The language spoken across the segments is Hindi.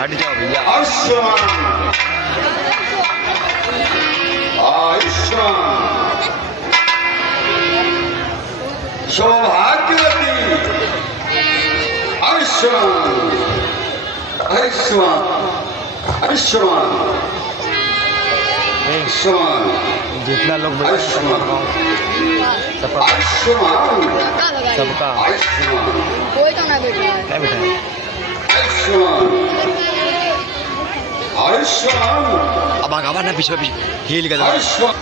हट जाओ भैया। आयुष्मान आयुष्मान सौभाग्यवती आयुष्मान आयुष्मान आयुष्मान आयुष्मान जितना लोग आयुष्मान आयुष्मान सबका आयुष्मान कोई तो ना बैठा है। क्या बेटा आयुष्मान आयुष्मान अब आगा ना पीछे पीछे हिल गया आयुष्मान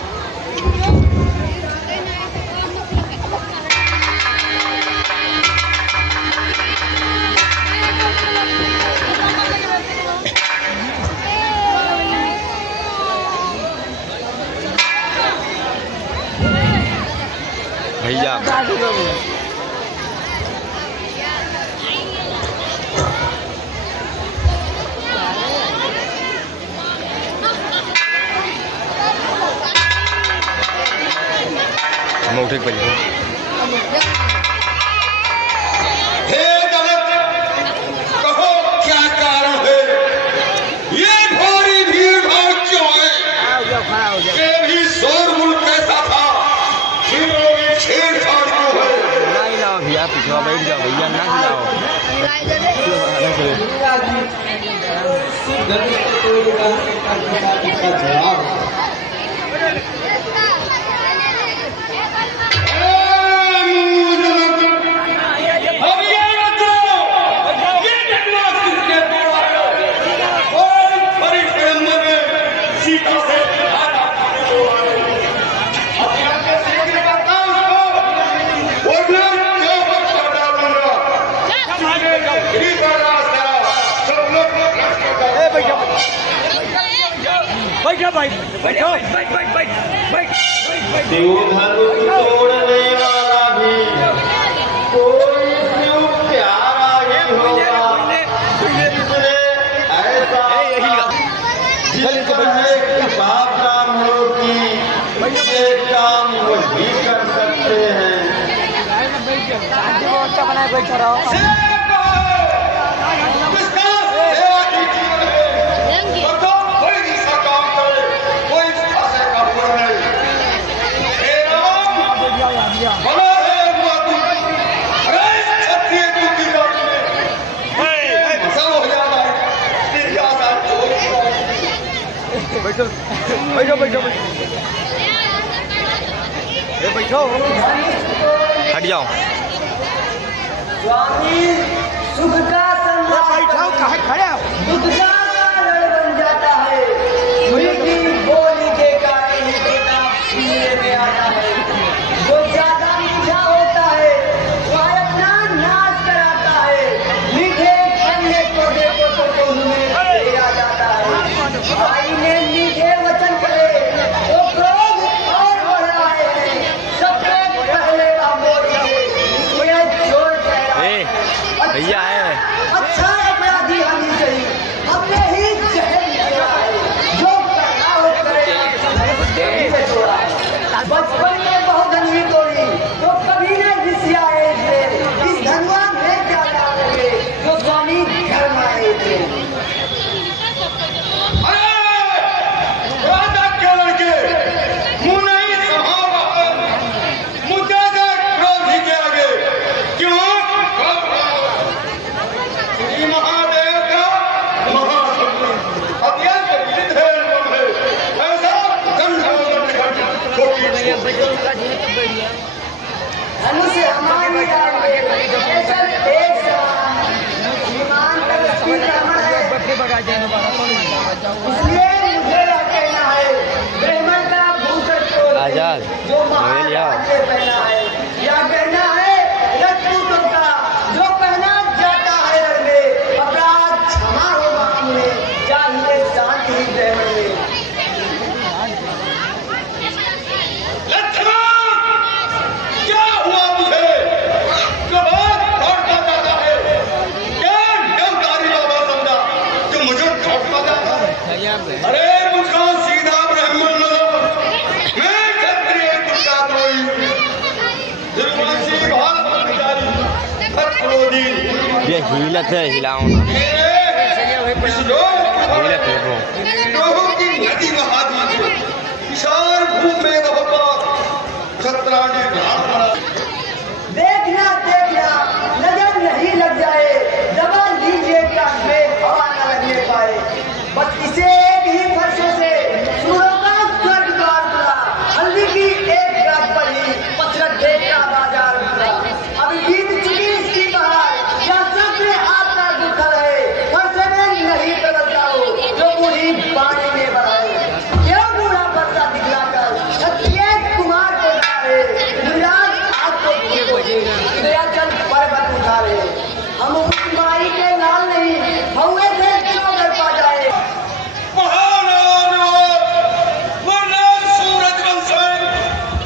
भैया। हम उठे पड़ी हे दलित कहो क्या कारण है ये भारी भीड़ भाड़ क्यों है ये भी शोरगुल कैसा था फिरों में छेड़छाड़ क्यों है नहीं लाओ भैया पीछे बैठ जाओ भैया ना हिलाओ। बैठो भाई बैठो देवधर्म तोड़ने वाला भी कोई क्यों प्यारा ही होगा जिसने ऐसा जिसका है कि बाप नाम हो कि ये काम वही कर सकते हैं बैठा रहो। बैठो बैठो बैठो बैठो हट जाओ। स्वामी सुख का बैठो कहाँ खड़े हो? दुख का कारण बन जाता है मीठी बोली के कारण ही पिता पीने में आता है जो ज्यादा मीठा होता है वह अपना नाश कराता है मीठे ठंडे को देखो तो उनमें ले आ जाता है भाई ने मीठे वचन करे तो क्रोध और बढ़ रहे हैं सबसे पहले बाबोरी ये चोर ठहरा ए भैया है अच्छा अपराधी आनी चाहिए हमने ही जहर किया है जो करना हो करेगा से छोड़ा है बचपन में बहुत धनवी तोड़ी तो कभी न घिसियाए थे इस धनवा में क्या डालेंगे जो स्वामी घर में आए थे राजा के लड़के मुंह नहीं संभाल मुद्दा से क्रोध ही के आगे क्यों श्री महादेव का महाशक्ति अत्यंत विदित है ऐसा धनुष हमारी डाले ऐसा तेज समान विमान का लक्ष्मी ब्राह्मण है इसलिए मुझे यह कहना है ब्राह्मण का भूषण तोड़ दे, आजाद, जो नोएल महाराज यार। ने पहना है यह कहना है रजपूतों का जो पहना जाता है रण में अपराध क्षमा हो मामले चाहिए शांति ब्राह्मण में लक्ष्मण क्या हुआ मुझे कबाब दौड़ता जाता है क्या देवदारी बाबा समझा जो मुझे दौड़ता जाता है अरे मुझको सीधा ब्राह्मण लो मैं क्षत्रिय तुमका कोई दुर्वंशी भाल पुजारी खत्रोदी ये हिलत है हिलाओ ना। हीला देखो लोगों की नदी बहा दीजिए विशाल भूमि में बहुत खतरानी घाट बना देखना देखना नजर नहीं लग जाए, दबा लीजिए कान में हवा न लगने पाए। बस इसे एक ही फरसे से सूरों का स्वर्ग द्वार खुला, हल्दी की एक गाज पर ही पथरक देखना बाजार खुला। अभी बीत चुकी इसकी बहार, या सब्र आपका दुखा रहे, फरसे में नहीं बदलता हो जो पूरी पानी में बढ़ाए। क्यों बूढ़ा पर्दा दिखलाकर कुमार को डाले, चल पर्वत उठारे। हम उस माई के लाल नहीं, भौए से क्यों कर पा जाए। सूरज वंश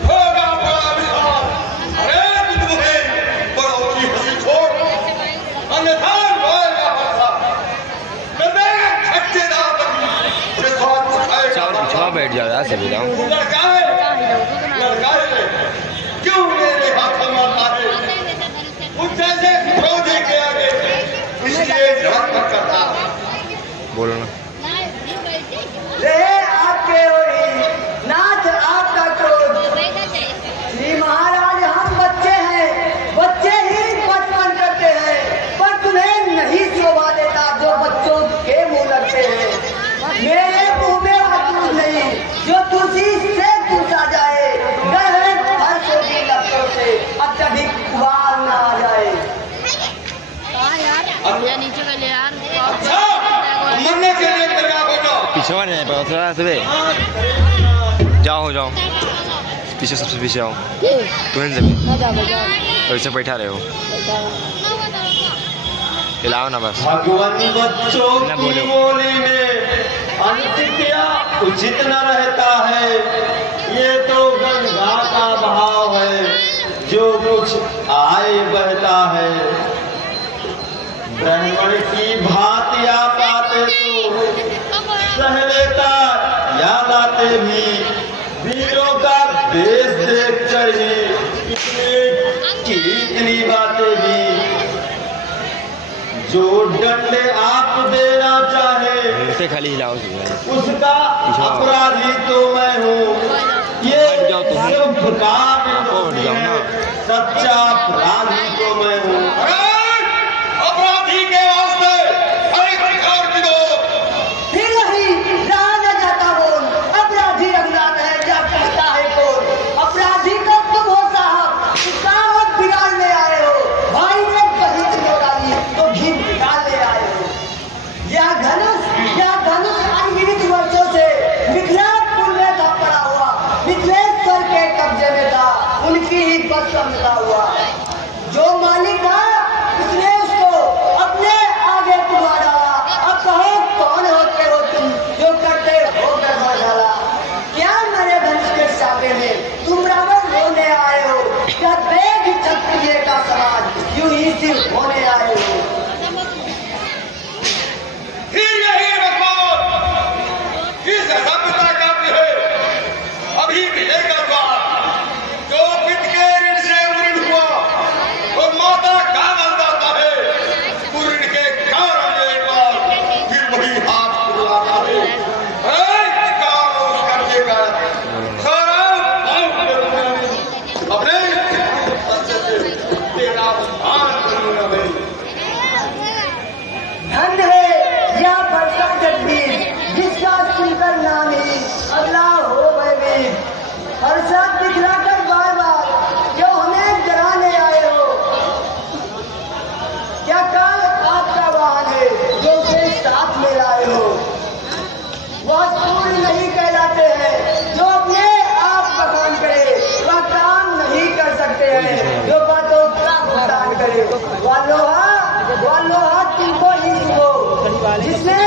होगा बड़ा विशाल। अरे तुम्हें बड़ों की हंसी छोड़ अन्यथा रोएगा हंसा। कदे छक्केदार तक ये स्वाद उठाएगा। चावल पिछवा बैठ जा रहा सभी लोग लड़का है क्यों मेरे हाथों मारता है जैसे क्रोधी के आगे इसलिए ध्यान मत करता। बोलो ना ले आपके ओरी नाथ आपका क्रोध। श्री महाराज हम बच्चे हैं, बच्चे ही बचपन करते हैं, पर तुम्हें नहीं शोभा देता जो बच्चों के मुंह लगते हैं। मेरे मुंह में अटूट नहीं जो तुलसी से पूछा जाए, गहरे फर्शों की लपटों से अत्यधिक वार न आ जाए। नीचे का ले यार अच्छा मरने के लिए तैयार हो जाओ। पिछवा नहीं पाओ थोड़ा सबे जाओ जाओ पीछे सबसे पीछे आओ तुम सभी ऐसे बैठा रहे हो हिलाओ ना बस भगवान बच्चों ना की बोलो। बोली में अंत क्या उचित न रहता है। ये तो गंगा का बहाव है, जो कुछ आए बहता है। ब्राह्मण की भांति आप आते तो सह लेता, याद आते भी वीरों का देश देख कर ही इतनी बातें भी। जो दंड आप देना चाहे ऐसे खाली हिलाओ उसका अपराधी तो मैं हूँ। ये हट जाओ तुम। सब काम हट जाओ ना। सच्चा अपराधी तो मैं हूँ। अपराधी के वास्ते हर प्रकार की दो फिर वही रहा न जाता बोल, अपराधी अज्ञात है क्या कहता है कौन। अपराधी का तुम हो साहब, काम बिगाड़ने आए हो। भाई ने कहीं नहीं डाली तो घी निकालने आए हो। यह धनुष अनगिनत वर्षों से मिथिलापुर में था पड़ा हुआ, मिथिलेश्वर के कब्जे में था, उनकी ही बस मिला हुआ। जो मालिक था उसने उसको अपने आगे कुआ डाला। अब कहो कौन होते हो तुम जो करते हो गड़बड़ डाला। क्या मेरे धनुष के सामने में तुम रावण होने आए हो, क्या देख क्षत्रिय का समाज यूं ही सिर्फ होने आए हो। ही यही रखवाल इस सभ्यता का भी है। अभी मिलेगा द्वार जो पित के ऋण से ऋण हुआ और माता का बंदाता है। ऋण के कारण एक बार फिर वही हाथ बुलाता है। सारा अपने तेरा मान करूंगा मैं। धन है या बरसा जगदीश, जिसका सुनकर नाम ही अगला हो भयभीत। हर्षद दिखलाकर बार बार क्यों हमें डराने आए हो। क्या काल आपका वाहन है जो उसे साथ में लाए हो। वह सूर्य नहीं कहलाते हैं जो अपने आप बखान करे, वह काम नहीं कर सकते हैं जो बातों का भुगतान करे। वह लोहा तुमको ही सुनो जिसने